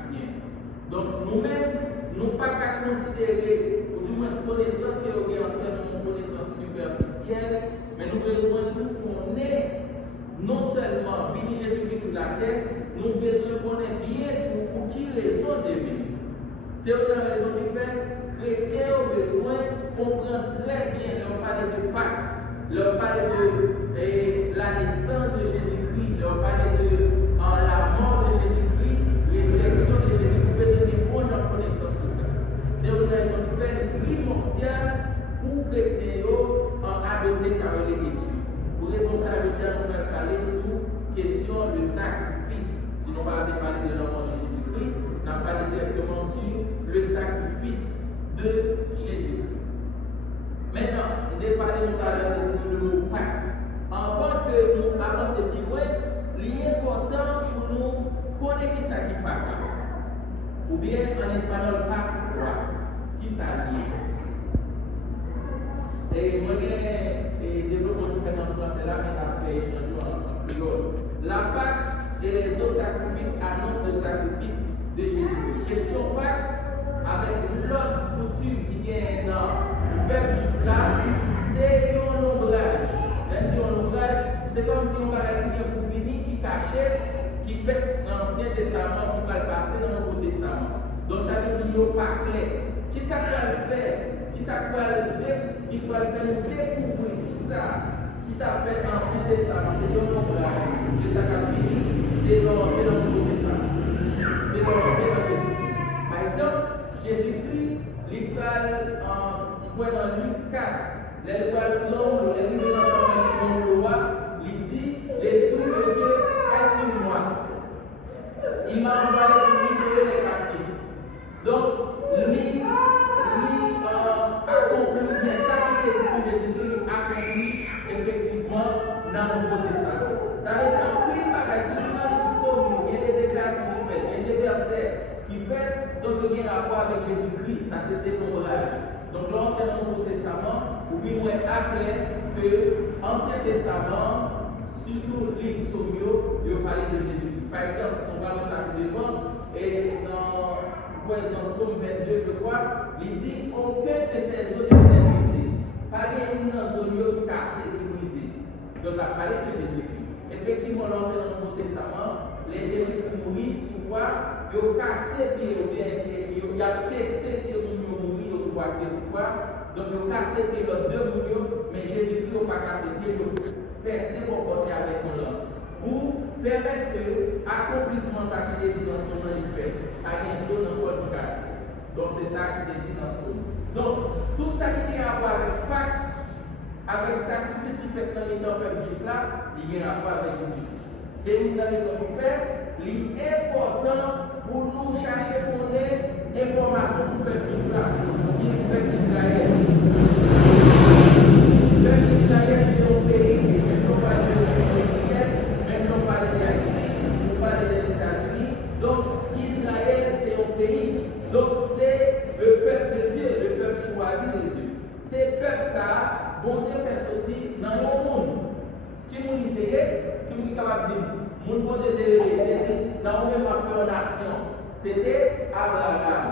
chrétiens. Donc nous-mêmes, nous pas qu'à considérer, ou du moins connaissance que nous avons seulement connaissance superficielle, mais nous besoin de connaître non seulement venir Jésus-Christ sur la terre, nous besoin de connaître bien pour qui raison de venir. C'est une raison qui fait chrétiens ont besoin de comprendre très bien leur parler de Pâques, leur parler de la naissance de Jésus-Christ, leur parler de la mort de Jésus-Christ, résurrection de Jésus-Christ, besoin de bonne connaissance sur ça. C'est une raison qui fait primordiale pour chrétiens en adopter sa religion. Pour raison ça, je tiens à parler sur la question du sacrifice. Si nous parlons de la mort de Jésus-Christ, on a parlé directement sur le sacrifice de Jésus. Maintenant, on a parlé tout à l'heure de mot Pâques. Avant que nous avancions plus loin, il est important pour nous connaître qui ça qui Pâques. Ou bien en espagnol, Pascua. Qui ça lié? Et moi, j'ai développé en français là, mais on a fait échanger en créole. La Pâques et les autres sacrifices annoncent le sacrifice de Jésus. Question Pâques, avec l'autre coutume qui est dans le peuple juif là, c'est un ombrage. C'est comme si on avait quelqu'un pour venir qui cachait, qui fait dans l'Ancien Testament, qui va le passer dans le Nouveau Testament. Donc ça veut dire qu'il n'est pas clair. Qui ça va le faire? Qui ça va le faire? Qui va le faire nous découvrir qui ça qui t'a fait dans l'Ancien Testament? C'est un ombrage. Que ça va venir, c'est dans le Nouveau Testament. C'est dans le Nouveau Testament. Par exemple, Jésus-Christ, il parle dans Luc 4. Les lois, les livres dans le loi, il dit l'Esprit de Dieu est sur moi. Il m'a envoyé pour libérer les captifs. Donc, lui accomplit les sacrifices de Jésus-Christ accomplit effectivement dans le Nouveau Testament. Ça veut dire que oui, par exemple, dans le psaume, il y a des déclarations qui fait, il y a des versets qui fait, donc il y a un rapport avec Jésus-Christ. Ça, c'était l'ombrage. Donc là, on est dans le Nouveau Testament, où il est clair que l'Ancien Testament, surtout les psaumes, il parlait de Jésus. Par exemple, on va dans ça devant, et dans Psaume 22, je crois, il dit aucun de ces eaux n'est brisé. Pas une zone qui cassée et brisée. Donc, on a parlé de Jésus-Christ. Effectivement, là, on est dans le Nouveau Testament, les Jésus-Christ mourir, sous quoi, ils ont cassé, puis ils ont testé si ils ont mourir, ils ont trouvé sous quoi. Donc, ils ont cassé les deux mouillons, mais Jésus-Christ n'a pas cassé les deux. Percé pour porter avec mon lance. Pour permettre que l'accomplissement de ça qui est dit dans son nom, il fait. À une zone encore plus cassée. Donc, c'est ça qui est dit dans son nom. Donc, tout ça qui est à voir avec Pâques, avec le sacrifice qui fait dans les temps peuple juif là, il y a rapport avec Jésus. C'est une raison pour faire. Il est important pour nous chercher pour les informations sur le peuple juif là. Il fait Israël. Le peuple Israël, c'est un pays qui est non pas de l'Église, même non pas de Haïti, ou pas des États-Unis. Donc, Israël, c'est un pays. Donc, c'est le peuple de Dieu, le peuple choisi de Dieu. C'est le peuple ça, bon Dieu fait sortir dans le monde. Qui nous dit, qui nous est capable de dire, mon bon Dieu dit, dans le même affaire nation. C'était Abraham.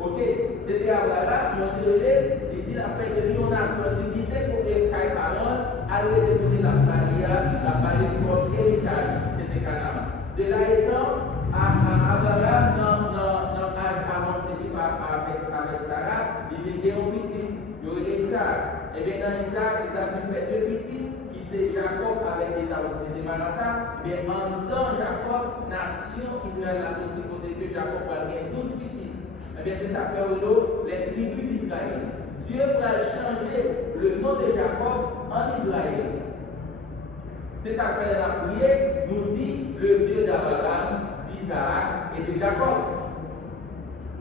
Ok? C'était Abraham, il dit la fête de l'Union nation, il dit quitter pour les parents, aller déposer la barrière pour héritage. C'était Canaan. De là étant, Abraham, dans l'âge avancé avec Sarah, il vient au petit, il y a Isaac. Et bien dans Isaac, il fait deux petits, qui c'est Jacob avec Esaü, c'était Manasseh. Mais en temps Jacob, nation Israël a sorti côté que Jacob a gagné 12 petits. Eh bien c'est ça fait les tribus d'Israël. Dieu va changer le nom de Jacob en Israël. C'est ça que la prière nous dit le Dieu d'Abraham, d'Isaac et de Jacob.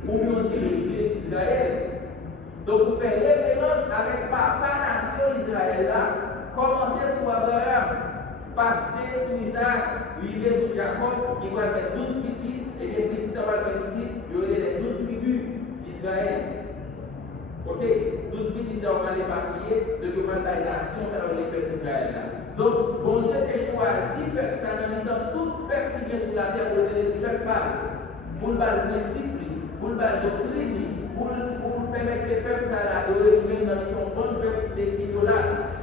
Ou bien on dit le Dieu d'Israël. Donc, vous faites référence avec papa nation Israël là, commencer sur Abraham, passer sur Isaac, arriver sur Jacob, qui va faire 12 petits, et les petits va faire petits, il y aura les 12 tribus d'Israël. Ok? 12 petits vont aller éparpiller, de comment la nation, ça va les peuples d'Israël là. Donc, bon Dieu a choisi, ça dans tout peuple qui vient sur la terre pour le peuple. pour le principe, pour le doctrine, pour permettre que le peuple s'adorer lui-même dans le bon peuple qui est idolâtre.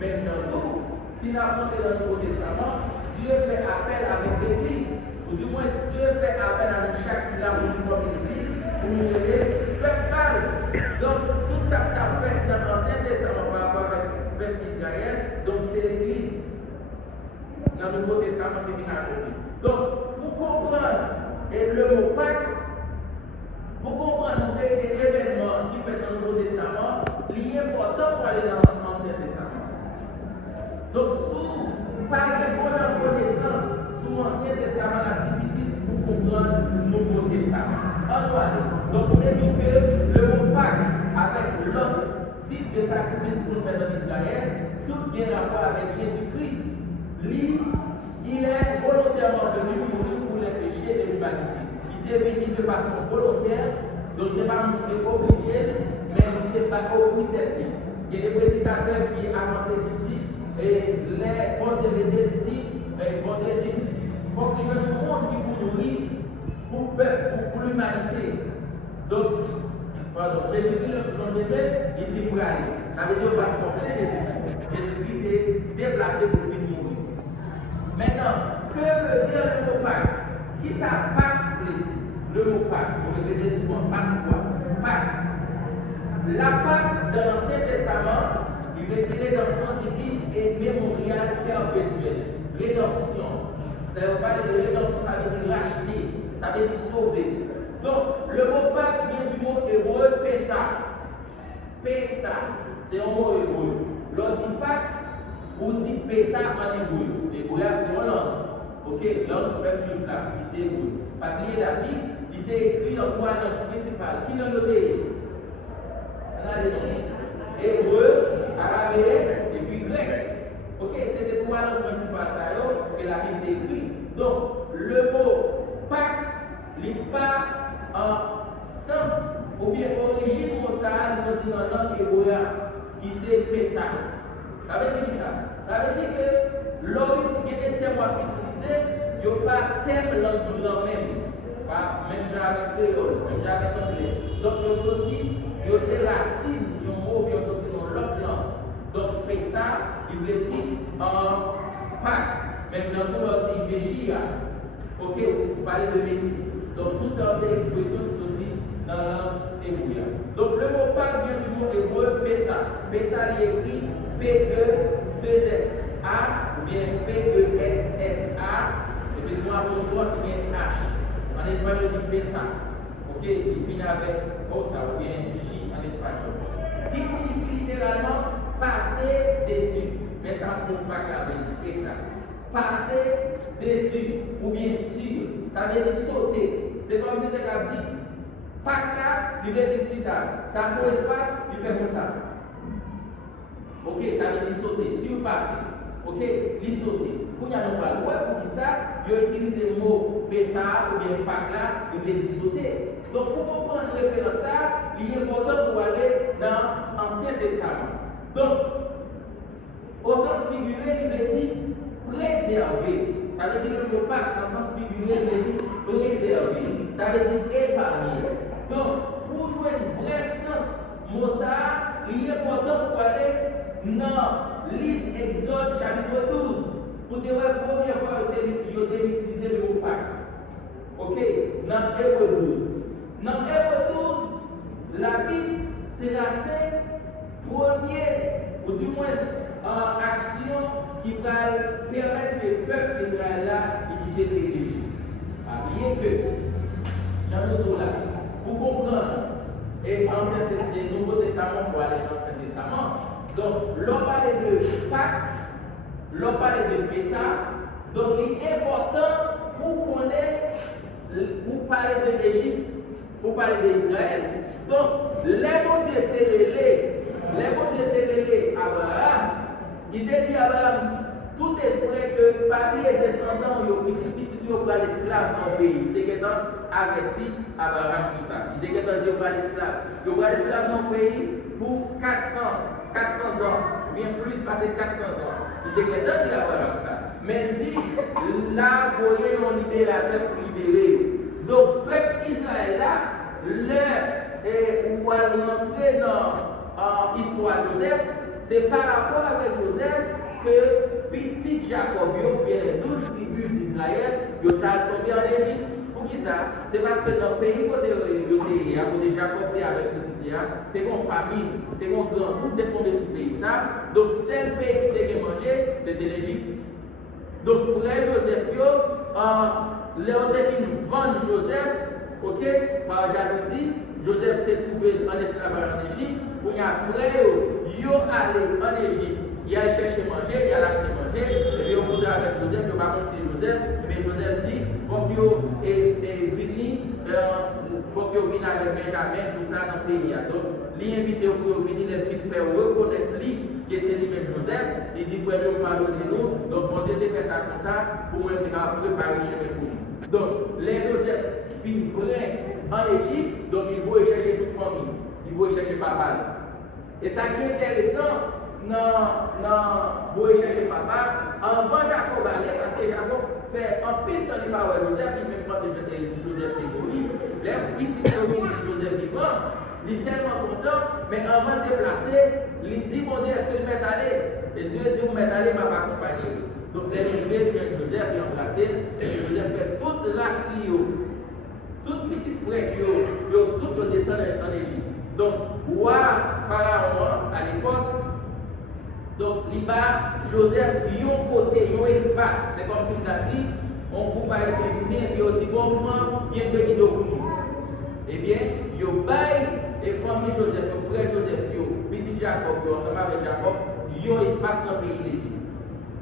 Maintenant, tout, si nous avons dans le Nouveau Testament, Dieu fait appel avec l'Église. Ou du moins, Dieu fait appel à nous chaque là pour nous former l'Église, pour nous aider, peuple parle. Donc, tout ça que tu as fait dans l'Ancien Testament par rapport avec le peuple Israël, donc c'est l'Église. Dans le Nouveau Testament qui vient accompli. Donc, pour comprendre le mot Pâques, pour comprendre c'est des événements qui fait dans le Nouveau Testament, il est important pour aller dans l'Ancien Testament. Donc, si vous n'avez pas de connaissance sur l'Ancien Testament, c'est difficile pour comprendre le Nouveau Testament. Donc, on a dit que le mot Pâques, avec l'autre type de sacrifice que nous faisons en Israël, tout bien rapport avec Jésus-Christ. Lui, il est volontairement venu mourir pour les péchés de l'humanité. Il est venu de façon volontaire, donc ce n'est pas obligé, mais il n'était pas obligé. Il y a des prédicateurs qui avancent qui disent, et les bon Dieu les dit, bon Dieu dit, il faut que je me monde qui pour nourrir, pour le peuple, pour l'humanité. Donc, pardon, Jésus-Christ le plongé, il dit pour aller. Ça veut dire qu'on va forcer Jésus-Christ. Jésus-Christ est déplacé pour venir mourir. Maintenant, que veut dire le mot Pâques? Qui ça Pâques veut dire? Le mot Pâques, on répète souvent, Passoire, Pâques. La Pâques dans l'Ancien Testament, il veut dire rédemption divine et mémorial perpétuel. Rédemption. Ça veut parler de rédemption, ça veut dire racheter, ça veut dire sauver. Donc, le mot Pâques vient du mot hébreu Pessah. Pessah, c'est un mot hébreu. L'on dit Pâques, ou dit Pessah en hébreu. L'hébreu, c'est une langue. Ok, langue peuple juif là, c'est hébreu. Pas oublier la Bible, il était écrit dans trois langues principales. Qui langue est? On a des noms. Hébreu, arabe et puis grec. Ok, c'est les trois langues principales que la Bible est écrite. Donc, le mot Pâques n'est pas en sens ou bien origine pour ça, ils sont dans la langue hébreu qui c'est Pessah. Ça veut dire ça? Ça veut dire que l'origine qui est terme utilisé, il n'y a pas thème langue même. Même avec créole, même avec anglais. Donc, il y a sorti, il y a ces racines, il y a un mot qui est sorti dans l'autre langue. Donc, Pessah, il veut dire en Pâques. Maintenant, nous on dit Messia. Ok, vous parlez de Messie. Donc, toutes ces expressions qui sont dites dans la langue hébreu. Donc, le mot Pâques vient du mot hébreu Pessah. Pessah, il est écrit P-E-2-S-A ou bien P-E-S-S-A. Et puis, nous avons qui vient H. En espagnol, on dit Pessah. Ok, il finit avec Ota ou bien J en espagnol. Qui signifie littéralement passer dessus. Mais ça ne compte pas qu'à dire Pessah. Passer dessus ou bien sur. Ça veut dire sauter. C'est comme si tu as dit Pâques là, il veut dire qui ça. Ça sur l'espace, il fait comme ça. Ok, ça veut dire sauter, surpasser. Ok, il sauter. Pour y aller pas loin, pour qui ça, il a utilisé le mot Pessah ou bien Pâques là, il veut dire sauter. Donc pour comprendre le référence ça, il est important pour aller dans l'Ancien Testament. Donc, au sens figuré, il veut dire préserver. Ça veut dire le mot Pâques, dans le sens figuré, il veut dire préserver. Ça veut dire épargner. Donc, pour jouer un vrai sens, mot ça, il est important pour aller dans le livre Exode chapitre 12. Pour dire la première fois que vous avez utilisé le mot Pâques. Ok? Dans Hébreu 12. Dans Hébreu 12, la Bible traçait première, ou du moins action qui va permettre que le peuple d'Israël là quitter l'Égypte. Oubliez que, j'en ai tout là, pour comprendre, et le Nouveau Testament pour aller dans l'Ancien Testament, donc l'on parlait de Pâques, l'on parlait de Pessah, donc il est important pour connaître, pour parler de l'Égypte, pour parler d'Israël. Donc, les bons dieux étaient Abraham, il était dit à Abraham, tout esprit que parmi les descendants, il y a petit esclaves dans le pays. Il était averti Abraham sur ça. Il était dit qu'il y a l'esclave. Il y a l'esclave dans le pays pour 400 ans, bien plus, passer 400 ans. Il était dit à Abraham ça. Mais il dit, là, vous voyez, on libère la terre pour libérer. Donc, peuple où on va rentrer dans l'histoire de Joseph, c'est par rapport avec Joseph que petit Jacob, ou bien les 12 tribus d'Israël, ils sont tombés en Égypte. Pour qui ça? C'est parce que dans le pays où côté Jacob était avec petit Léa, tu as une famille, tu as un grand groupe, tu es tombé sur le pays. Ça. Donc, seul pays qui t'a mangé, c'était l'Égypte. Donc, frère Joseph, Léon devine vendre Joseph, ok, par jalousie. Joseph s'est trouvé en esclavage en Égypte. Pour y a frère, yo allé en Égypte. Il a cherché manger, il a acheté manger, et puis on voudrait avec Joseph, il va c'est Joseph, mais Joseph dit, il faut que vous veniez avec Benjamin, tout ça dans le pays. Donc, l'invité pour venir les filles faire reconnaître lui, que c'est lui-même Joseph, il dit, pour nous pardonner-nous, donc on Dieu fait ça comme ça, pour moi, préparer chemin pour lui. Donc, les Joseph finit prince en Égypte, donc il va chercher toute famille, il va chercher papa. Et ça qui est intéressant, pour chercher papa, avant Jacob allait, parce que Jacob fait un pile dans les paroles de Joseph, il même pense que Joseph est mort. Les petits communes de Joseph vivant, il est tellement content, mais avant de déplacer, il dit, mon Dieu, est-ce que je vais aller? Et Dieu dit, vous m'êtes allé, m'a accompagné. Donc, les élevés viennent Joseph, il est embrassé, et Joseph fait toute race toute petite frère, tout le descend en Égypte. Donc, roi Pharaon à l'époque, donc, Joseph, il y a un côté, il y a un espace. C'est comme si on a dit, on coupe à Saint-Denis, et puis on dit, bon, il y a un béni de nous. Eh bien, il y a et famille Joseph, le frère Joseph, petit Jacob, ensemble avec Jacob, il y a un espace dans le pays d'Égypte.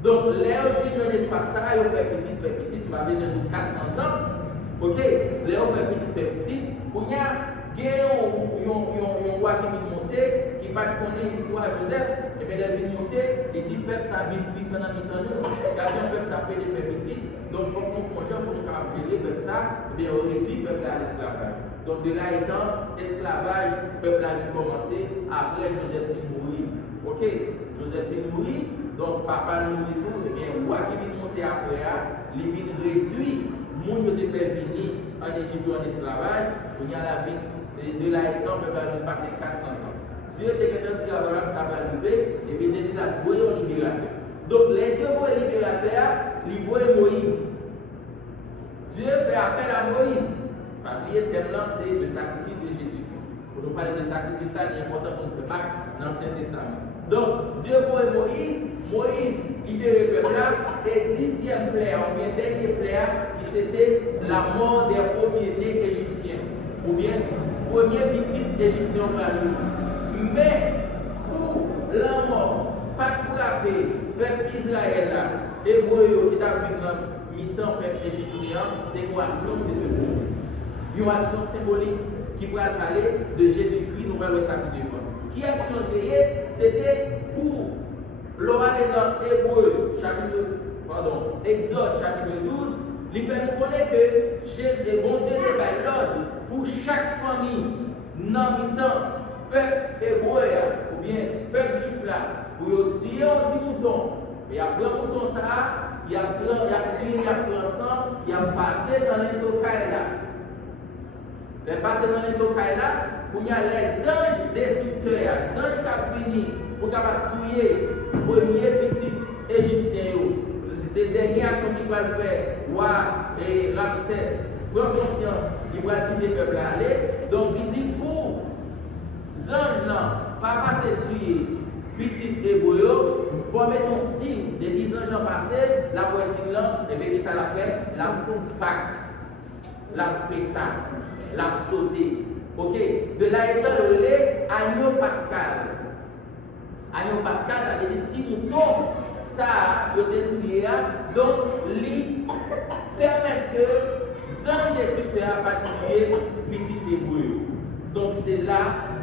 Donc, là, il y a un espace, ça, il fait petit, il va besoin de 400 ans. Ok? Là, il fait petit, il y a un roi qui vient monter, qui va connaître l'histoire de Joseph, et bien il vient monter, il dit peuple ça vient puissant dans le nous, car un peuple ça fait des petits, donc il faut qu'on fasse pour nous gérer le peuple ça, et bien on réduit le peuple à l'esclavage. Donc de là étant, l'esclavage, le peuple a commencé après Joseph qui mourit. Ok? Joseph qui mourit, donc papa mourit tout, et bien le roi qui vient monter après, il vient réduire, le monde qui fait venir en Égypte en esclavage, il y a la vie. De là étant, on va passer 400 ans. Dieu était dit qu'Abraham, ça va arriver, et bien il dit qu'il a voué un libérateur. Donc, les dieux voué un libérateur, il voué Moïse. Dieu fait appel à Moïse. Parce que le thème là, c'est le sacrifice de Jésus-Christ. Pour nous parler de sacrifice, c'est important qu'on ne fait pas dans l'Ancien Testament. Donc, Dieu voué Moïse libéré le peuple là, et 10e plaie, ou bien dernier plaie, qui c'était la mort des premiers-nés égyptiens. Ou bien, premier petit égyptien parmi nous. Mais pour la mort, pas frapper peuple Israël là, hébreu qui a vu dans mi-temps peuple égyptien, des action de poser. Une action symbolique qui pourrait parler de Jésus-Christ, nous allons ça plus devant. Qui action c'était pour l'oral dans Hébreu, Exode chapitre 12, il fait nous connaître que bon Dieu est l'ordre pour chaque famille, dans le temps, peuple hébreu, ou bien peuple juif là, pour tuer un petit mouton. Et après un mouton, ça, il a tué, il a pris sang, il a passé dans l'intocaille là. Il a passé dans l'intocaille là, où il y a les anges destructeurs, les anges qui ont fini pour tuer le premier petit égyptien. C'est la dernière action qu'il va faire, roi et Ramsès, prend conscience, il va quitter le peuple à aller. Donc il dit pour les anges là, pas passer tuer petit hébreu, pour mettre un signe, depuis les anges ont passé, la voici là, et bien ça l'a fait, la Pâques, la Pessa, la sauté. Ok? De là étant le relais, agneau pascal. Agneau pascal, ça veut dire petit mouton. Ça, le détruire, donc, lui permet que les anges destructeurs pas tuer petit hébreu. Donc, c'est là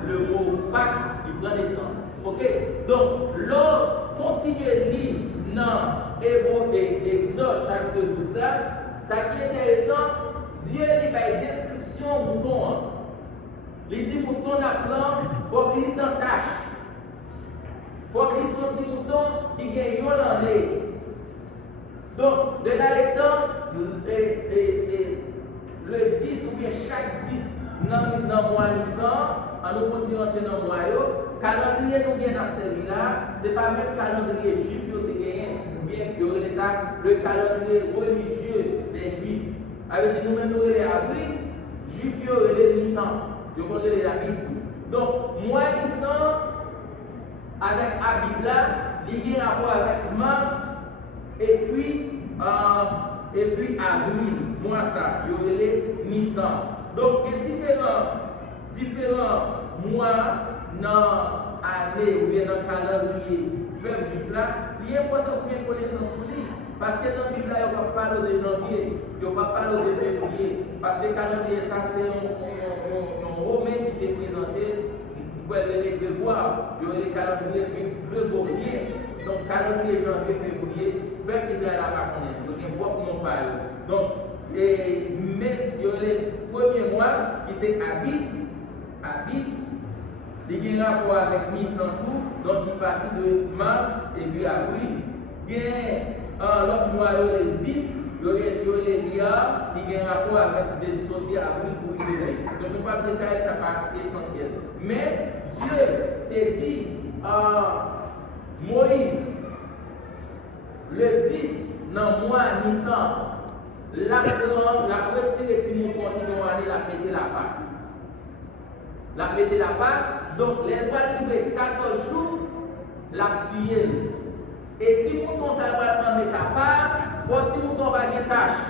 le mot Pâques qui prend naissance. Ok? Donc, l'ordre continue à lire dans Hébreu et Exode, chapitre 12 là. Ça qui est intéressant, Dieu lui fait une description mouton. Il dit mouton apprend, il faut qu'il s'entache. Il faut qu'il soit un petit mouton qui gagne l'année. Donc, de là étant, le 10 ou bien chaque 10 dans le mois Nissan, on nous continue à rentrer dans le mois. Le calendrier nous gagne dans celui là, ce n'est pas le même calendrier juif que nous gagnons, ou bien le calendrier religieux des juifs. Avec dit nous-mêmes nous les avril, juifs les Nissan, nous connaissons la Bible. Donc, mois Nissan, avec Abib là, il y a un rapport avec mars et puis avril, mois ça, il y a les Nissan. Donc, il y a différents mois dans l'année ou bien dans le calendrier peuple juif là, il est important pour bien connaissance sur lui. Parce que dans la Bible, il n'y a pas parlé de janvier, il n'y a pas parlé de février. Parce que le calendrier, ça, c'est un romain qui est présenté. Vous voyez les Grégoire, il y a les calendriers grégoriens. Donc, calendrier janvier, février, le peuple Israël n'a pas connu. Donc, il y a beaucoup de parle. Donc, mais il y a les premiers mois qui c'est Abib. Il y a un rapport avec Nissan tout, donc il partit de mars et puis avril. Il y a l'autre mois, il y a les Zip, il y a les Lia, qui a un rapport avec des sorties avril pour février. Donc on ne peut pas détailler ça par essentiel. Mais Dieu t'a dit à Moïse, le 10 dans le mois Nissan, la retiré de mouton qui doit aller la péter la pâte. La péter la pâte, donc les doigts arriver 14 jours, la tuer. Et si mouton ça va mettre à part, faut si mouton va gagner tâche.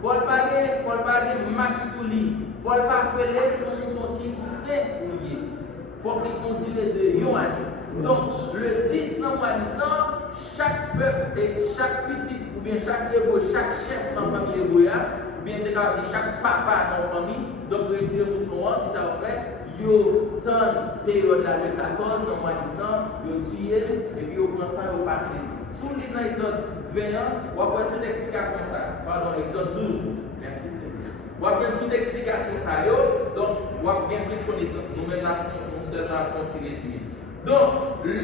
Faut pas gagner max sous lui. Faut pas faire son mouton qui saint pour lui. Faut qu'il continue de yon année. Donc le 10 dans mois Nissan, chaque peuple et chaque petit ou bien chaque héros, chaque chef dans la famille héroïa, ou bien chaque papa dans la famille, donc retirer le mouton qui ça va faire. Yo donne période là le 14 dans mois Nissan, yo tué et puis yo prend ça au passé. Sous les dans Exode 21, on va voir toute explication ça. Pardon, Exode 12. Merci. On va voir toute explication ça yo, donc on va bien plus connaissance. Nous même là on seulement un petit résumé. Donc le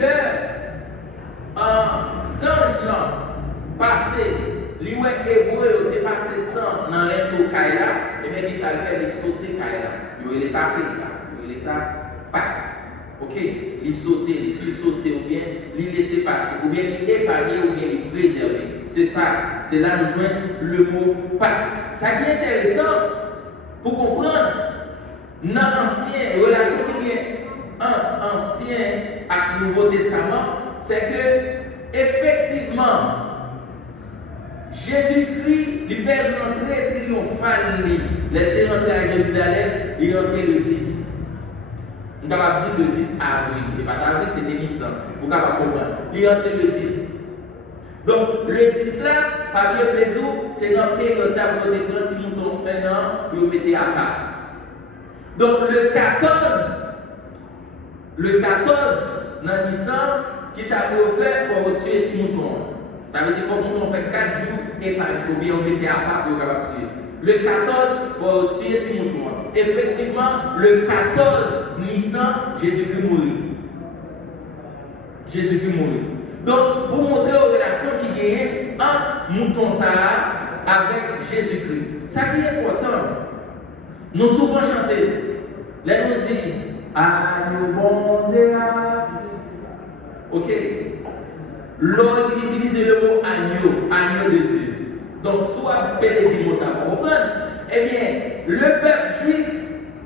ange là passé, li ouais hébreu était passé sans dans l'ento Kaila, et bien il s'allait les sauter Kaila. Yo il ça appelé ça. Il ça Pâques. Ok? Il sauter, il sauter ou bien il laisser passer, ou bien il épargner ou bien il préserver. C'est ça. C'est là nous joignons le mot Pâques. Ça qui est intéressant pour comprendre dans l'ancien relation qui est un ancien avec le Nouveau Testament, c'est que effectivement Jésus-Christ, il fait rentrer triomphal, il est rentré à Jérusalem, il est rentré le 10. On est capable de dire le 10 avril. Et pas d'avril, c'était Nissan. Vous pouvez comprendre. Il est rentré le 10. Donc, le 10 là, par bien plaisir, c'est dans la période où vous avez pris un mouton un an, et vous mettez à part. Donc, le 14 dans Nissan, qui s'avait offert pour tuer un mouton. Ça veut dire que le mouton fait 4 jours et par ou bien on mettait à part pour le tuer. Le 14, il faut tuer un mouton. Effectivement, le 14 Nissan, Jésus-Christ mourit. Jésus-Christ mourit. Donc, pour montrer aux relations qui y a entre mouton Sarah avec Jésus-Christ. Ça qui est important, nous souvent chanter. Là, nous disons, Agneau bon Dieu. Ok? L'autre utilise le mot agneau de Dieu. Donc, soit vous pouvez dire mot ça pour comprendre. Eh bien, le peuple juif,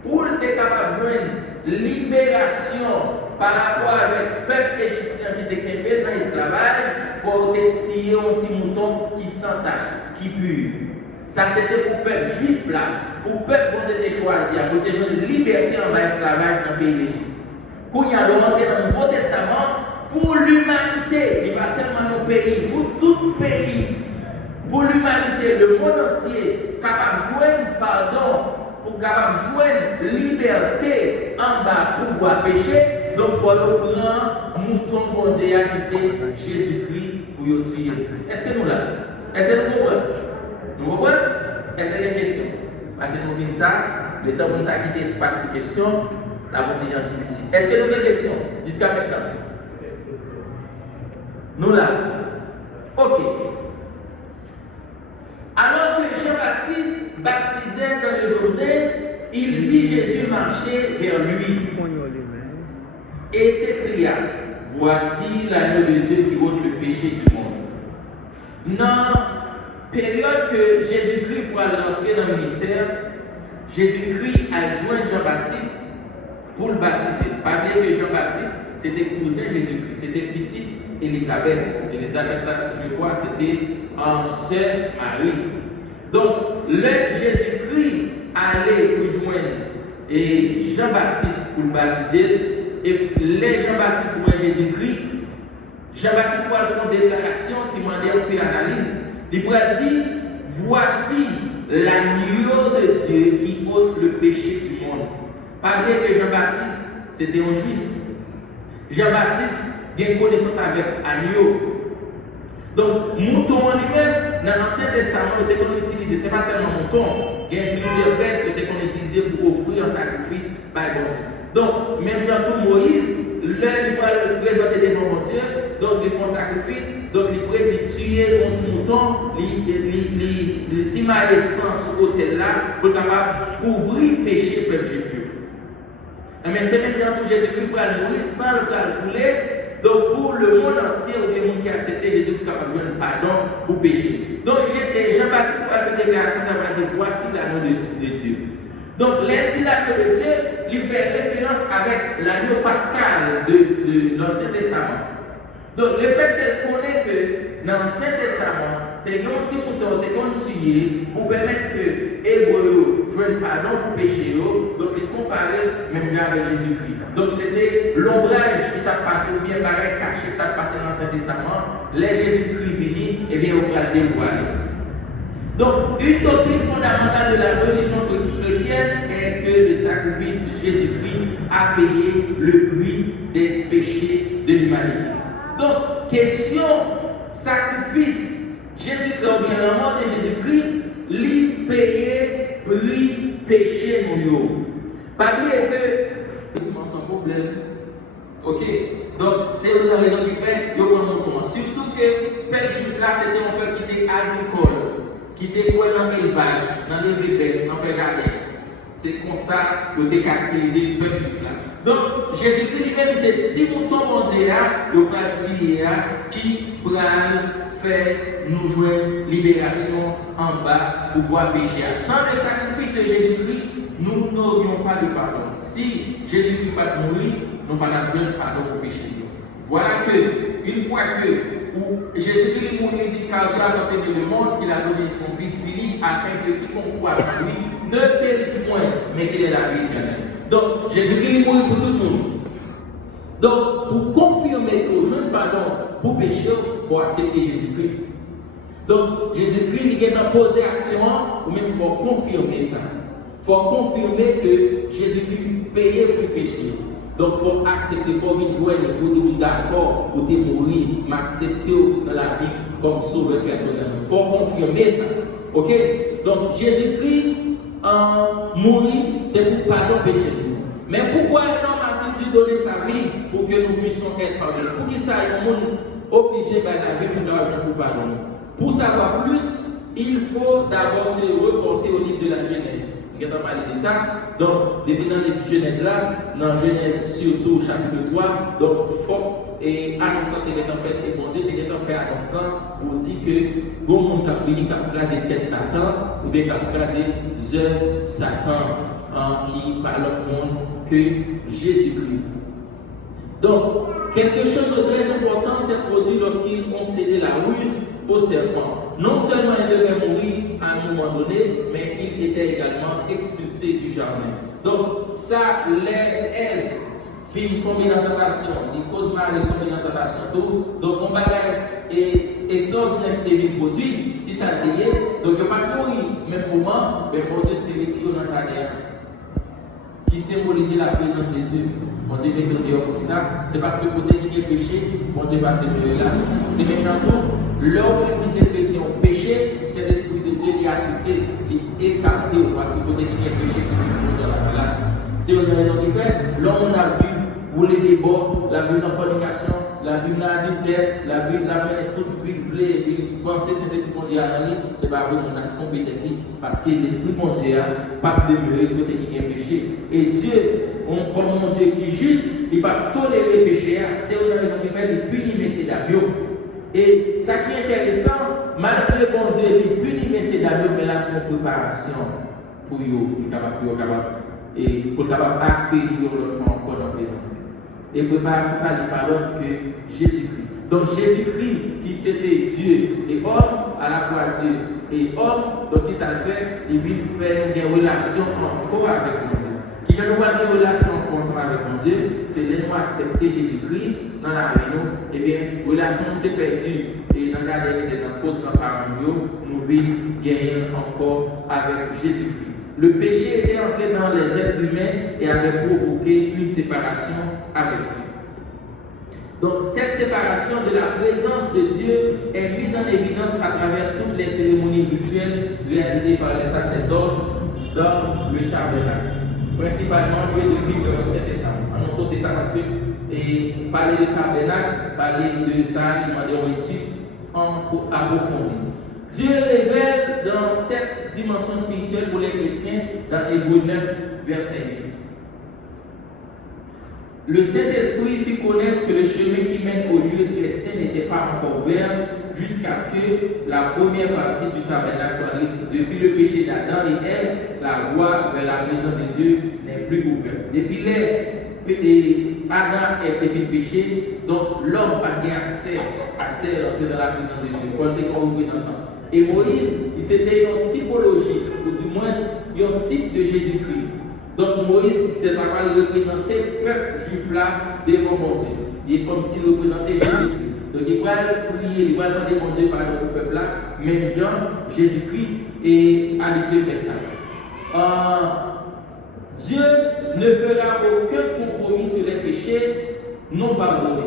pour être capable de joindre libération par rapport avec le peuple égyptien qui était dans l'esclavage, il faut tirer un petit mouton qui s'entache, qui pue. Ça, c'était pour le peuple juif là, pour le peuple qui était choisi, pour te joindre liberté en bas esclavage dans le pays d'Égypte. Quand il y a rentré dans le Nouveau Testament, pour l'humanité, il va seulement nos pays, pour tout pays, pour l'humanité, le monde entier, capable de joindre pardon, pour capable de joindre liberté en bas pour pouvoir pécher, donc il faut le prendre mouton pour Dieu qui c'est Jésus-Christ pour le tuer. Est-ce que nous là? Est-ce que nous comprenons? Nous comprenons? Est-ce qu'il y a des questions? Parce que nous venons tard, le temps pour nous quitter l'espace de questions, la bonne gentille ici. Est-ce que nous avons des questions jusqu'à maintenant? Nous là. Ok. Alors que Jean-Baptiste baptisait dans le Jourdain, il vit Jésus marcher vers lui et s'écria, voici l'agneau de Dieu qui ôte le péché du monde. Dans la période que Jésus-Christ pour aller rentrer dans le ministère, Jésus-Christ a joint Jean-Baptiste pour le baptiser. Pas bien que Jean-Baptiste, c'était cousin Jésus-Christ, c'était petite Élisabeth. Élisabeth, là, je crois, c'était en sœur Marie. Donc, le Jésus-Christ allait rejoindre et Jean-Baptiste pour le baptiser. Et les Jean-Baptiste voient Jésus-Christ. Jean-Baptiste va faire une déclaration qui m'a dit une analyse. Il va dire, voici l'agneau de Dieu qui ôte le péché du monde. Pas vrai que Jean-Baptiste, c'était un juif. Jean-Baptiste a une connaissance avec agneau. Donc, mouton en lui-même, dans l'Ancien Testament, il était utilisé. Ce n'est pas seulement mouton. Il y a plusieurs bêtes qui étaient utilisées pour offrir un sacrifice par bon Dieu. Donc, même Jean-Tout Moïse, l'un il va le présenter devant mon Dieu, donc ils font sacrifice, donc ils pourraient tuer un petit mouton, ils s'immailler sans sur l'autel là, pour capable couvrir le péché du peuple juif. Mais c'est maintenant que Jésus-Christ va mourir sans le calculer, donc pour le monde entier, ou des gens qui ont accepté Jésus pour capable jouer un pardon pour péché. Donc Jean-Baptiste va faire une déclaration, il va dire voici l'agneau de Dieu. Donc, l'agneau de Dieu, il fait référence avec l'agneau pascal de l'Ancien Testament. Donc, le fait de connaître que dans l'Ancien Testament, tu as un petit mouton, tu as tué pour permettre que les Hébreux jouent pardon pour péché, donc ils comparaient même avec Jésus-Christ. Donc, c'était l'ombrage qui t'a passé, ou bien pareil caché qui t'a passé dans l'Ancien Testament, les Jésus-Christ venus, et bien, on va le dévoiler. Donc, une doctrine fondamentale de la religion chrétienne est que le sacrifice de Jésus-Christ a payé le prix des péchés de l'humanité. Donc, question sacrifice, Jésus-Christ, ou bien la mort de Jésus-Christ, lui payer prix péché nous. Pas oublier que c'est sans problème. Ok? Donc, c'est une raison qui fait que nous prenons. Surtout que le peuple juif là, c'était un peuple qui était agricole. Qui était dans l'élevage, dans les bébés, dans le jardin. C'est comme ça que vous caractérisé le peuple juif là. Donc, Jésus-Christ lui-même, c'est petit mouton mondial, le pâtissier qui va faire nous jouer libération en bas pour pouvoir pécher. Sans le sacrifice de Jésus-Christ, nous n'aurions pas de pardon. Si Jésus-Christ va mourir, nous n'avons pas de pardon pour pécher. Voilà que, une fois que Jésus-Christ mourit, il dit car Dieu a tant aimé le monde qu'il a donné son Fils unique afin que quiconque croit en lui ne périsse point, mais qu'il ait la vie éternelle. Donc, Jésus-Christ mourit pour tout le monde. Donc, pour confirmer que je pardon pour péché, il faut accepter Jésus-Christ. Donc, Jésus-Christ, il a posé action, ou même il faut confirmer ça. Il faut confirmer que Jésus-Christ payait pour le péché. Donc, il faut accepter, il faut venir joindre pour dire d'accord, pour dire mourir, m'accepter dans la vie comme sauveur personnel. Il faut confirmer ça. Ok? Donc, Jésus-Christ, en mourir, c'est pour pardon péché. Mais pourquoi un homme a-t-il dû donner sa vie pour que nous puissions être pardonnés? Pour qui ça, il y a un monde obligé par la vie pour pardonner. Pour savoir plus, il faut d'abord se reporter au livre de la Genèse. On va parler de ça. Donc, depuis dans les Genèse là, dans Genèse surtout chapitre 3, donc, faut et annoncer que en fait, et bon Dieu, est en fait annonçant pour dire que bon monde qui a fini, qui a crasé tête Satan, ou bien qui a crasé œuvres Satan, qui par le monde que Jésus-Christ. Donc, quelque chose de très important s'est produit lorsqu'il concédait la ruse au serpent. Non seulement il devait mourir à un moment donné, mais il était également expulsé du jardin. Donc, ça, elle, film tomber dans la tentation, il cause mal de tomber dans la tentation, tout. Donc, on bagage est extraordinaire qui devient produit, qui ça devient. Donc, il n'y a pas mourir, même moment, mais pour Dieu te retire dans la terre, qui symbolisait la présence de Dieu. Bon Dieu met dehors comme ça, c'est parce que pour définir le péché, bon Dieu va te mettre là. C'est maintenant tout. L'homme qui s'est chrétien au péché, c'est l'Esprit de Dieu qui a attristé, qui est écarté, parce que pour définir le péché, c'est l'Esprit de Dieu là. C'est une raison qui fait, l'homme a vu rouler des bords, la vie dans la fornication, la Bible a dit peut-être, la Bible a fait toute Bible, et penser Saint-Esprit mon Dieu à lui, c'est pas vrai qu'on a tombé de lui, parce que l'Esprit mon Dieu n'a pas demeuré côté qui a péché. Et Dieu, comme mon Dieu qui est juste, il va tolérer le péché, c'est une raison qui fait de punir mes dames. Et ça qui est intéressant, malgré mon Dieu, il punit mes dames, mais là, il faut une préparation pour eux, pour capable accueillir l'enfant encore dans la présence. Et préparation, ça, il parle que Jésus-Christ. Donc Jésus-Christ, qui c'était Dieu et homme, à la fois Dieu et homme, donc qui ça le fait, il vient faire des relations encore avec mon Dieu. Qui je nous vois des relations ensemble avec mon Dieu, c'est de nous accepter Jésus-Christ dans la vie, nous, et bien, relation nous perdue, et dans la vie, dans la cause de nos parents, nous vivons gagner encore avec Jésus-Christ. Le péché était entré dans les êtres humains et avait provoqué une séparation avec Dieu. Donc, cette séparation de la présence de Dieu est mise en évidence à travers toutes les cérémonies rituelles réalisées par les sacerdotes dans le tabernacle. Principalement, lieu de vie de l'Ancien Testament. En Ancien Testament, parce que parler de tabernacle, parler de ça, il m'a dit en étude, en approfondi. Dieu révèle dans cette dimension spirituelle pour les chrétiens dans Hébreux 9, verset 8. Le Saint-Esprit fit connaître que le chemin qui mène au lieu très saint n'était pas encore ouvert jusqu'à ce que la première partie du tabernacle soit lisse. Depuis le péché d'Adam et Ève, la voie vers la présence de Dieu n'est plus ouverte. Depuis Adam était fait péché, donc l'homme n'a pas accès à entrer dans la présence de Dieu. Paul était comme représentant. Et Moïse, c'était une typologie, ou du moins un type de Jésus-Christ. Donc Moïse, c'était pas mal représenter le peuple juif là devant mon Dieu. Il est comme s'il représentait Jésus-Christ. Donc il va prier, il va demander mon Dieu pardon au peuple là, même Jean, Jésus-Christ, et à Dieu fait ça. Dieu ne fera aucun compromis sur les péchés non pardonnés.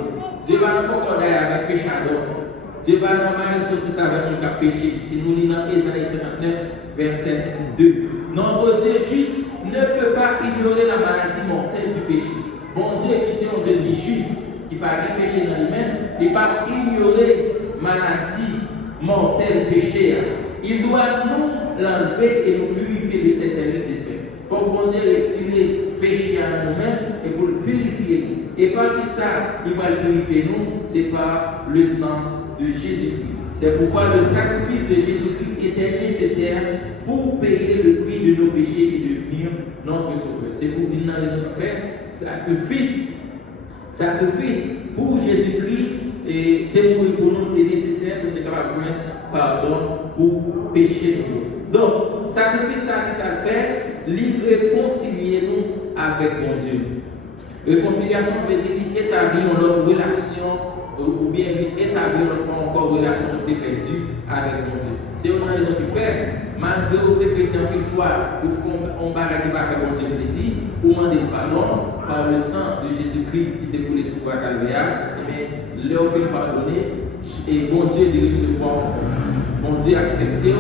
Dieu va pas concorder avec le péché d'homme. Dieu va nous marier société avec notre péché. Si nous lisons dans Ésaïe 59, verset 2. Notre Dieu juste ne peut pas ignorer la maladie mortelle du péché. Bon Dieu, qui c'est un Dieu juste, qui n'a pas de péché dans lui-même, il ne peut pas ignorer la maladie mortelle péché. Il doit nous l'enlever et nous purifier de cette hérité. Il faut que bon Dieu retire le péché à nous-mêmes et pour le purifier nous. Et par qui ça, il va le purifier nous, c'est par le sang de Jésus-Christ. C'est pourquoi le sacrifice de Jésus-Christ était nécessaire pour payer le prix de nos péchés et devenir notre sauveur. C'est pour une raison de faire sacrifice pour Jésus-Christ et témoigner pour nous est nécessaire pour être capable de joindre pardon pour pécher nous. Donc, sacrifice ça qui ça fait, réconcilier nous avec mon Dieu. Réconciliation veut dire établir notre relation ou bien établir notre encore relation qui est perdue avec mon Dieu. C'est une raison qui fait, malgré ces chrétiens qui fois, on va qui va faire mon Dieu plaisir, pour demander pardon par le sang de Jésus-Christ qui découle sur la Calvaire, et bien, leur fait pardonner, et mon Dieu de recevoir, mon Dieu accepter,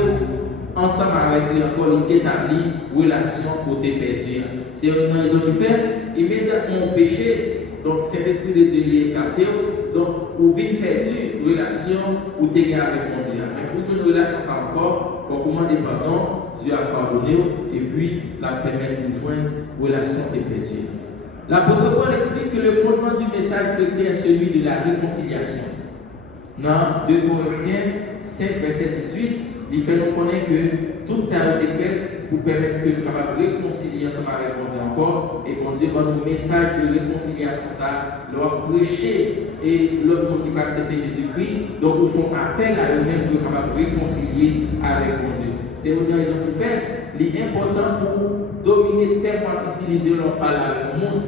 ensemble avec lui encore, il établit relation pour te perdre. C'est une raison qui fait, immédiatement péché. Donc, cet esprit de Dieu est capté. Donc, vous vivez perdu relation ou t'es avec mon Dieu. Mais pour une relation, ça encore, il faut commander pardon. Dieu a pardonné et puis la permettre de joindre relation et perdue. L'apôtre Paul explique que le fondement du message chrétien est celui de la réconciliation. Dans 2 Corinthiens 5, verset 18, il fait nous connaître que tout ça a été fait pour permettre que nous puissions réconcilier ensemble avec mon Dieu encore. Et mon Dieu va nous message de réconciliation, ça, leur prêcher et l'autre monde qui va accepter Jésus-Christ. Donc, nous faisons appel à eux-mêmes pour nous réconcilier avec mon Dieu. C'est une raison qui fait, l'important pour dominer tellement utiliser leur parole avec le monde.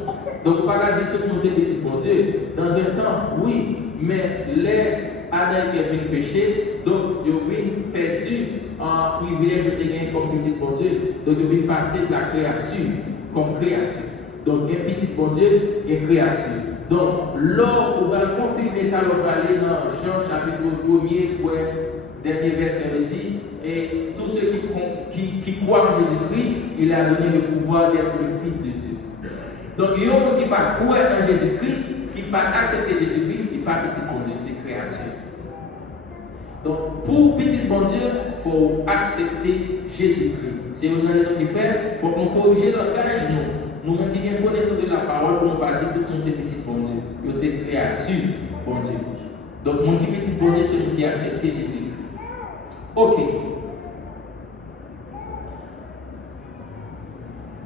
Donc, on ne peut pas dire que tout le monde c'est petit bon Dieu. Dans un temps, oui, mais les Adam qui a été péché, donc ils ont perdu en privilège de gagner comme petit bon Dieu. Donc ils ont passé de la créature comme créature. Donc un petit bon Dieu, une créature. Donc là, on va confirmer ça, on va aller dans Jean chapitre 1er, dernier verset dit, et tous ceux qui croient en Jésus-Christ, il a donné le pouvoir d'être le Fils de Dieu. Donc il y a qui ne croient pas en Jésus-Christ, qui ne pas accepter Jésus-Christ, pas petit bon Dieu, c'est créature. Donc, pour petit bon Dieu, il faut accepter Jésus-Christ. C'est une raison qui fait, il faut qu'on corrige le langage, nous qui bien connaissons de la parole, pour ne pas dire que tout le monde c'est petit bon Dieu. C'est créature, bon Dieu. Donc, mon qui petit bon Dieu, c'est nous qui accepte Jésus. Ok.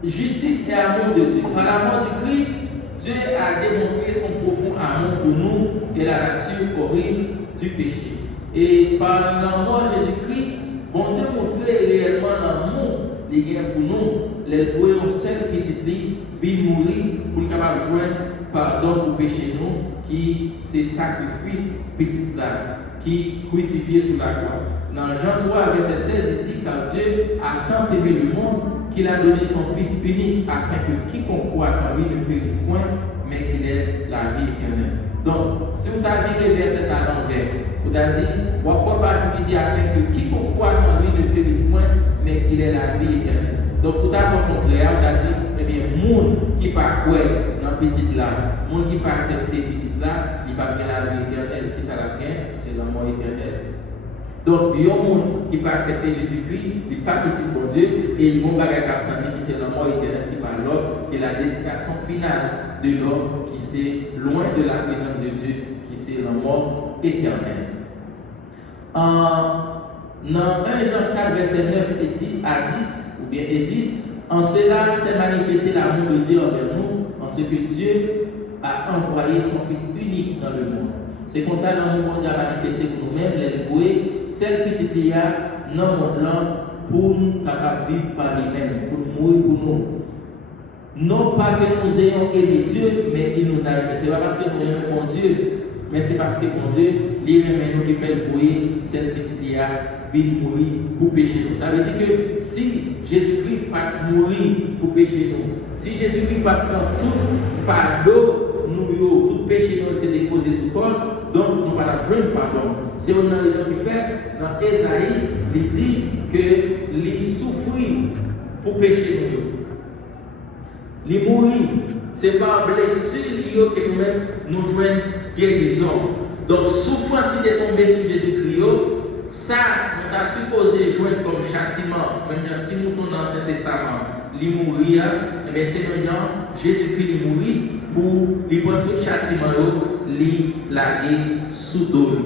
Justice et amour de Dieu. Par la mort du Christ, Dieu a démontré son profond amour pour nous et la nature horrible du péché. Et par la mort de Jésus-Christ, bon Dieu montrait réellement l'amour des guerres pour nous. Les trouver en seul petite ligne, vie mourir pour le capable de joindre pardon pour péché nous, qui c'est sacrifice petit là, qui crucifié sous la croix. Dans Jean 3, verset 16, il dit car Dieu a tant aimé le monde qu'il a donné son Fils unique afin que quiconque croit en lui ne périsse point, mais qu'il ait la vie éternelle. Donc, si vous avez viré verset ça à l'envers, vous avez dit, pourquoi partie dit afin que quiconque croit en lui ne périsse point, mais qu'il ait la vie éternelle. Donc, vous avez un contraire, vous avez dit, eh bien, monde qui pas quoi dans petit là, monde qui pas accepter petit là, il va bien la vie éternelle, qui ça la bien, c'est la mort éternelle. Donc, il y a un monde qui pas accepter Jésus-Christ, il n'est pas petit pour Dieu, et il va bagage qui c'est la mort éternelle qui parle l'autre, qui est la destination finale de l'homme qui c'est loin de la présence de Dieu, qui c'est la mort éternelle. Dans 1 Jean 4, verset 9 à 10, ou bien 10, en cela s'est manifesté l'amour de Dieu envers nous, en ce que Dieu a envoyé son Fils unique dans le monde. C'est comme ça l'amour que Dieu a manifesté pour nous-mêmes, les vouer, celle petite lia dans le monde pour nous capables de vivre par lui-même, pour mourir pour nous. Non pas que nous ayons aimé Dieu, mais il nous a aimés. Ce n'est pas parce que nous aimons Dieu, mais c'est parce que mon Dieu, il aime nous qui fait le bruit, cette petite lia, vient mourir pour pécher nous. Ça veut dire que si Jésus-Christ va mourir pour pécher nous, si Jésus-Christ va prendre tout fardeau, nous, tout péché nous été déposé sous corps, donc nous ne allons pas jouer pardon. C'est une raison qui fait, dans Ésaïe, il dit que il souffrit pour pécher nous. Il mourit, c'est par blessure que nous-mêmes nous jouons guérison. Donc, souffrance qui est tombée sur Jésus-Christ, ça, nous avons supposé jouer comme châtiment. Maintenant, si nous tournons dans l'Ancien Testament, il mourit, mais c'est maintenant Jésus-Christ il mourit pour lui prendre tout châtiment, lui laguer sous dos.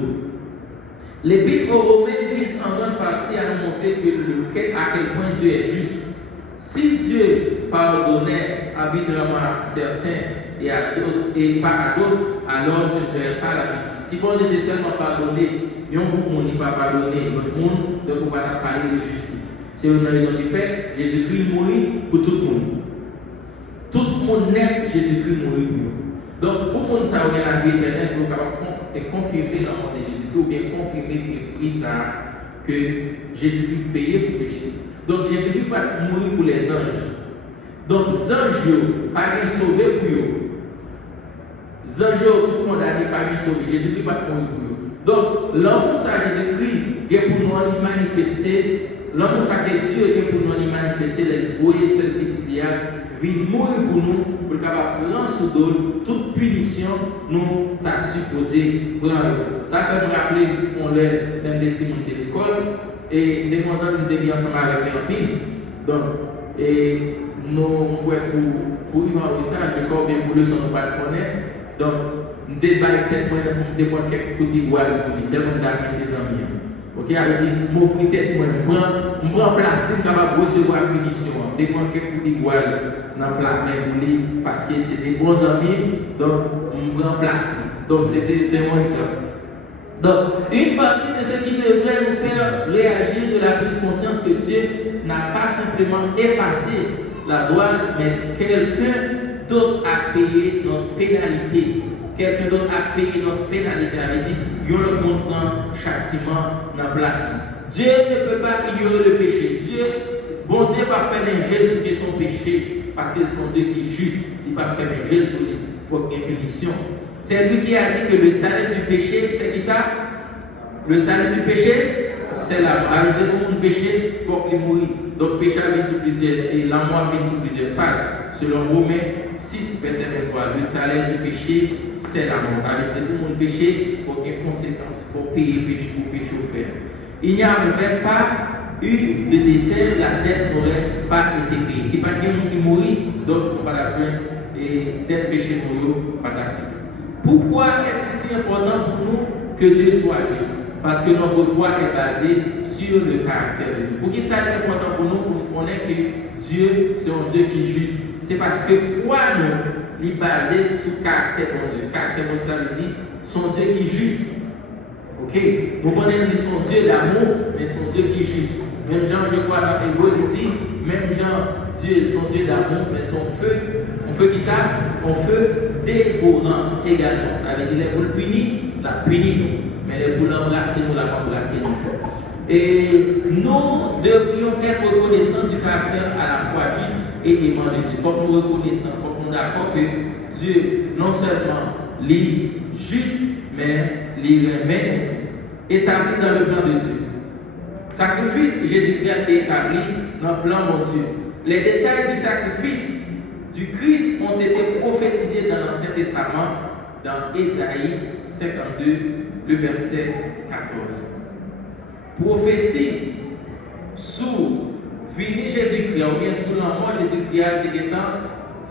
L'Épître aux Romains vise en grande partie à nous montrer à quel point Dieu est juste. Si Dieu pardonnait arbitrairement à certains et pas à d'autres, alors ce ne serait pas la justice. Si bon Dieu était seulement pardonné, il y a beaucoup de monde qui n'est pas pardonné, d'autres monde, donc on va parler de justice. C'est une raison qui fait Jésus-Christ mourit pour tout le monde. Tout le monde net, Jésus-Christ mourit pour nous. Donc, pour monde ça, la vie éternelle, il faut confirmer dans le nom de Jésus-Christ ou bien confirmer que Jésus-Christ payait pour pécher. Donc, Jésus-Christ va mourir pour les anges. Donc, les anges, pas bien sauvé pour eux. Les anges, tout condamné, pas bien sauvé. Jésus-Christ va mourir pour eux. Donc, l'amour ça Jésus-Christ, est pour nous manifester. L'amour ça que Dieu est pour nous manifester, les voyer seul petit diable, vient mourir pour nous, pour capable prendre sous dos toute punition, nous t'a supposé prendre. Ça fait nous rappeler qu'on est dans des petits mondes de l'école, et les enfants nous étaient ensemble avec les empires. Donc, et nous, pour y avoir le temps, je crois bien pour le son, nous ne pas connaître. Donc, nous débattons peut-être des quelques coups d'ivoise pour lui, tellement d'amis ses amis. Ok, elle dit, mon frère tête, moi, je prends plastique, capable de recevoir la punition. Je prends quelques coups d'ivoise dans le plat, pour lui, parce que c'est des bons amis, donc je prends plastique. Donc, c'est mon exemple. Donc, une partie de ce qui devrait nous faire réagir de la prise conscience que Dieu n'a pas simplement effacé la droite, mais quelqu'un d'autre a payé notre pénalité. Quelqu'un d'autre a payé notre pénalité. Il a dit, il y a le monde dans châtiment dans la place. Dieu ne peut pas ignorer le péché. Bon Dieu va faire un gel sur son péché, parce que c'est son Dieu qui est juste. Il va faire un gel sur lui. Il faut qu'il y ait une punition. C'est lui qui a dit que le salaire du péché, c'est qui ça? Le salaire du péché, c'est la mort. Arrêtez de mon péché, il faut qu'il mouille. Donc, péché vient sous plusieurs, et la mort vient sous plusieurs phases. Selon Romains 6, verset 23, le salaire du péché, c'est la mort. Avec tout le monde péché, il faut qu'il y ait une conséquence, il faut payer péché pour péché au frère. Il n'y avait pas eu de décès, la dette n'aurait pas été payée. Si pas quelqu'un qui mourit, donc on va la joindre et dette péché pour pas d'activité. Pourquoi est-il si important pour nous que Dieu soit juste? Parce que notre foi est basée sur le caractère de Dieu. Pour qui ça est important pour nous connaître que Dieu, c'est un Dieu qui est juste? C'est parce que foi, nous, est basée sur le caractère de Dieu. Le caractère de Dieu, ça veut dire son Dieu qui est juste. Ok? Nous connaissons son Dieu d'amour, mais son Dieu qui est juste. Même Jean, je crois, dans Hébreu, il dit, même Jean, Dieu, son Dieu d'amour, mais son feu, on fait qui ça? On feu dévorant également. Ça veut dire, pour le punir, la punir nous. Mais pour l'embrasser, nous l'avons embrassé nous. Et nous devrions être reconnaissants du caractère à la fois juste et aimant de Dieu. Il faut que nous reconnaissons, il faut que nous d'accord que Dieu, non seulement lit juste, mais lit remet, établi dans le plan de Dieu. Sacrifice, Jésus-Christ a été établi dans le plan de Dieu. Les détails du sacrifice du Christ ont été prophétisés dans l'Ancien Testament, dans Ésaïe 52, le verset 14. Prophétie sous venir Jésus-Christ, ou bien sous la mort Jésus-Christ,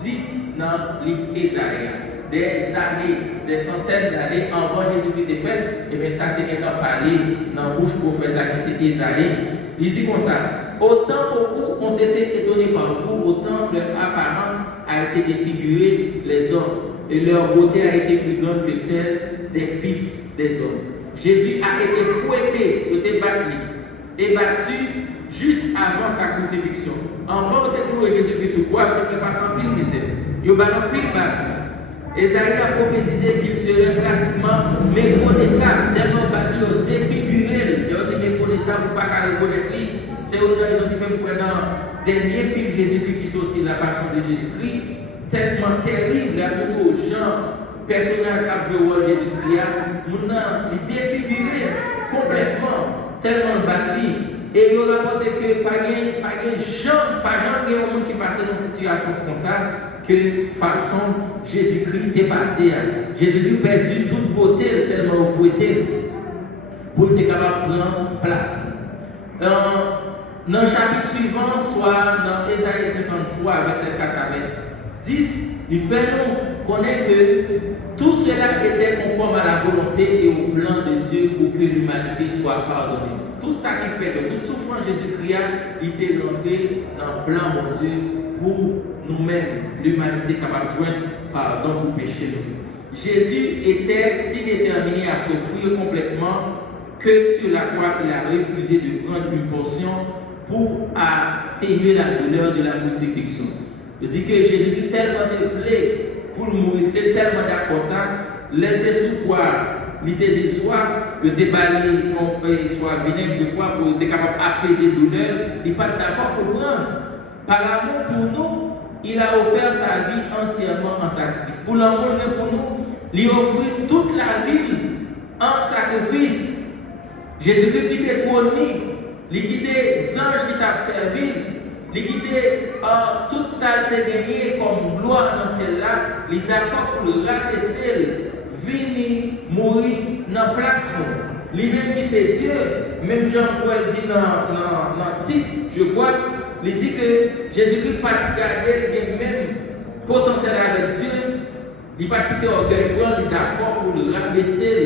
dit dans l'Ésaïe. Des années, des centaines d'années avant Jésus-Christ est fait, et bien ça a été parlé dans la bouche prophète qui c'est Ésaïe. Il dit comme ça: autant beaucoup ont été étonnés par vous, autant leur apparence a été défigurée les hommes, et leur beauté a été plus grande que celle des fils des hommes. Jésus a été fouetté, il a été battu, et battu juste avant sa crucifixion. Enfant, peut-être que Jésus-Christ se croit, peut-être qu'il passe en pile misère. Il va dans pile battu. Esaïe a prophétisé qu'il serait pratiquement méconnaissable, tellement battu, défiguré. Il a dit méconnaissable pour ne pas reconnaître lui. C'est une raison qui fait que dans le dernier film Jésus-Christ qui sortit, La Passion de Jésus-Christ, tellement terrible, il y a beaucoup de gens, personnels qui ont joué au rôle de Jésus-Christ, il défiguré complètement, tellement battu. Et il a rapporté que pas de gens, pas de monde qui passait dans une situation comme ça, que façon Jésus-Christ est passé. Jésus-Christ a perdu toute beauté, tellement fouetté, pour être capable de prendre place. Dans le chapitre suivant, soit dans Ésaïe 53, verset 4 à 10, il fait nous connaître que tout cela était conforme à la volonté et au plan de Dieu pour que l'humanité soit pardonnée. Tout ça qui fait que toute souffrance Jésus-Christ a été rentré dans le plan de Dieu pour nous-mêmes, l'humanité capable de joindre pardon pour péché. Jésus était si déterminé à souffrir complètement que sur la croix il a refusé de prendre une portion pour atténuer la douleur de la crucifixion. Il dit que Jésus était tellement déplé pour mourir, il était tellement d'accord ça, l'était sous quoi, il était dit soit le déballé, soit vinaigre, je crois, pour être capable d'apaiser la douleur, il n'est pas d'accord pour prendre. Par amour pour nous, il a offert sa vie entièrement en sacrifice. Pour l'amour pour nous, il a offert toute la vie en sacrifice. Jésus-Christ était trôné, il quittait les anges qui t'a servi, il quittait toute sa gagné comme gloire dans celle-là, il est d'accord pour le rabaisser, venir mourir dans la place. Lui-même qui c'est Dieu, même Jean-Paul dit dans le titre, je crois, il dit que Jésus-Christ n'a pas gardé le même potentiel avec Dieu, il n'a pas quitté l'orgueil, il est d'accord pour le rabaisser,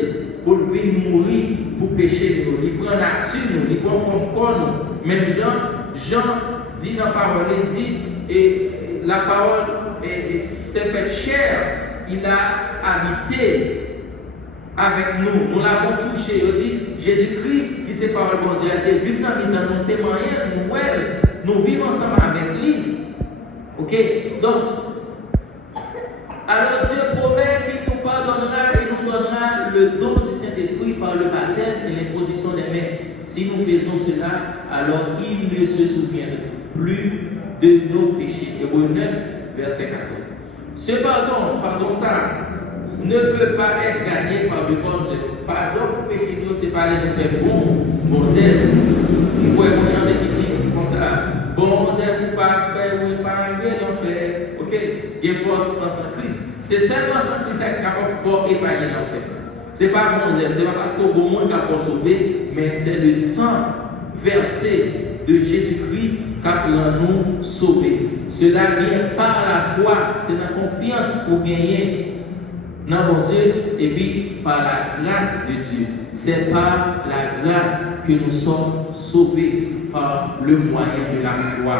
pour venir mourir, pour pécher nous. Il prend nature, il prend forme corps. Même Jean dit dans la parole, il dit, et la parole s'est faite chair, il a habité avec nous, nous l'avons touché. Il dit, Jésus-Christ, qui s'est parole bon Dieu, il vit dans nous, témoignons, nous vivons ensemble avec lui. Ok? Donc, alors Dieu promet qu'il nous pardonnera et nous donnera le don du Saint-Esprit par le baptême et l'imposition des mains. Si nous faisons cela, alors il ne se souvient plus de nos péchés. Hébreux 9, verset 14. Ce pardon ça, ne peut pas être gagné par de bonnes œuvres. Pardon pour péché, c'est pas aller de faire bon zèle. Vous pouvez vous chanter qui dit comme ça. bon, vous pas faire, vous pas arriver dans l'enfer. Ok? Il y a force dans Christ. C'est seulement sans Christ qui est capable de faire épargner l'enfer. Ce n'est pas bon zèle, ce n'est pas parce que bon monde qui a sauvé, mais c'est le sang versé de Jésus-Christ qui a nous sauver. Cela vient par la foi, c'est la confiance pour gagner dans mon Dieu et puis par la grâce de Dieu. C'est par la grâce que nous sommes sauvés par le moyen de la foi.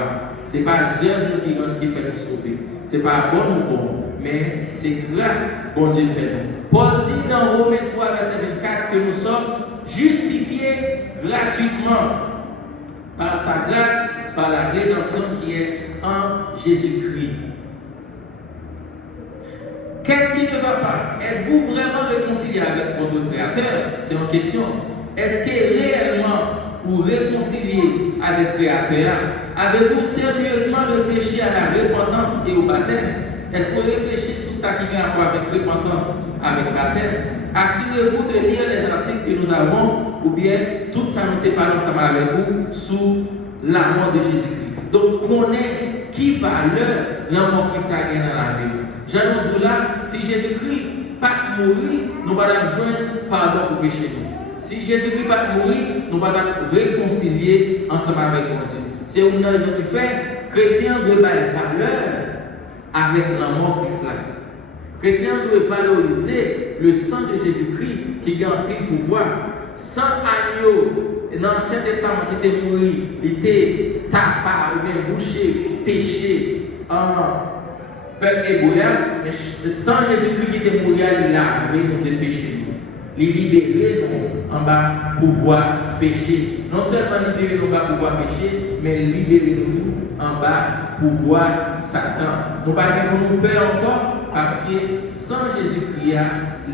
Ce n'est pas œuvre qui fait nous sauver. Ce n'est pas bon ou bon, mais c'est grâce bon Dieu fait nous. Paul dit dans Romains 3, verset 24 que nous sommes justifiés gratuitement par sa grâce, par la rédemption qui est en Jésus-Christ. Qu'est-ce qui ne va pas? Êtes-vous vraiment réconcilié avec votre Créateur? C'est une question. Est-ce que réellement vous réconciliez avec le Créateur? Avez-vous sérieusement réfléchi à la repentance et au baptême? Est-ce que vous réfléchissez sur ça qui vient à voir avec repentance, avec baptême? Assurez-vous de lire les articles que nous avons, ou bien tout ça nous est parlé ensemble avec vous sous l'amour de Jésus-Christ. Donc, connaissez qui valeur l'amour qui s'agit dans la vie. J'en dis là, si Jésus-Christ pas mourir, nous allons joindre pardon pour péché. Si Jésus-Christ pas mourir, nous allons réconcilier ensemble avec Dieu. C'est une raison qui fait chrétien doit avoir valeur avec l'amour Christ là. Chrétien doit valoriser le sang de Jésus-Christ qui gagne le pouvoir. Sans agneau, dans l'Ancien Testament qui était mort, il était tapé ou bien bouché, péché, peuple hébreu, mais sans Jésus-Christ qui était mort, il a lavé nous de péché. Il libéré nous en bas pouvoir pécher. Non seulement libérer nous en bas pouvoir pécher, mais libérer nous tout en bas pouvoir Satan. Nous ne pouvons pas nous peur encore parce que sans Jésus-Christ,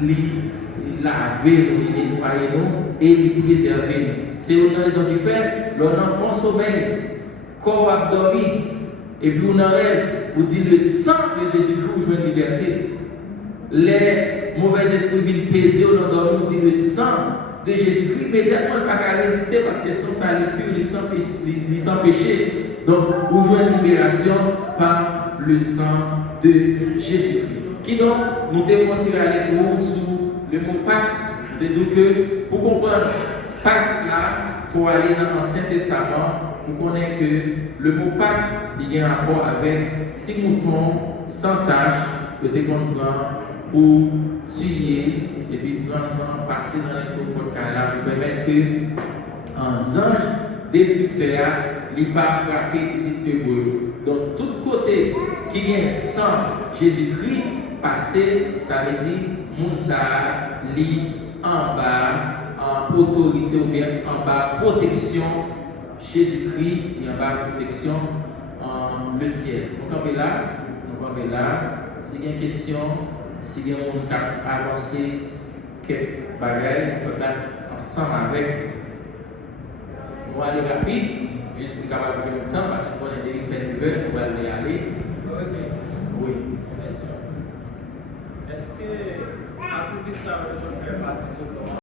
il laver nous, il nettoyer nous et il préserver nous. C'est une raison qui fait, l'enfant sommeil, corps abdormi, et puis on rêve, on dit le sang de Jésus-Christ vous joue une liberté. Les mauvais esprits viennent peser au endormi, on dit le sang de Jésus-Christ, immédiatement on ne peut pas résister parce que sans ça, il est sans péché. Donc, vous jouez une libération par le sang de Jésus-Christ. Qui donc nous devons tirer les mots sous le mot Pâques, de dire que pour comprendre Pâques là, il faut aller dans l'Ancien Testament pour connaître que le mot Pâques il y a un rapport avec 6 moutons sans tache que tu comprends pour tuer et puis prendre sang, passer dans les protocoles là pour permettre que un ange destructeur il ne pas frapper petit peu. Donc, tout côté qui est sans Jésus-Christ, passé, ça veut dire Mounsa li en bas en autorité ou bien en bas protection Jésus-Christ et en bas protection le ciel. Donc on est là, si il y a une question, si il y a un cas avancé, quelques bagailles, on peut passer ensemble avec. On va aller rapide, juste pour capable de jouer le temps, parce qu'on a des différents niveaux, on va aller aller. Oui. Est-ce que la publicité va faire partie de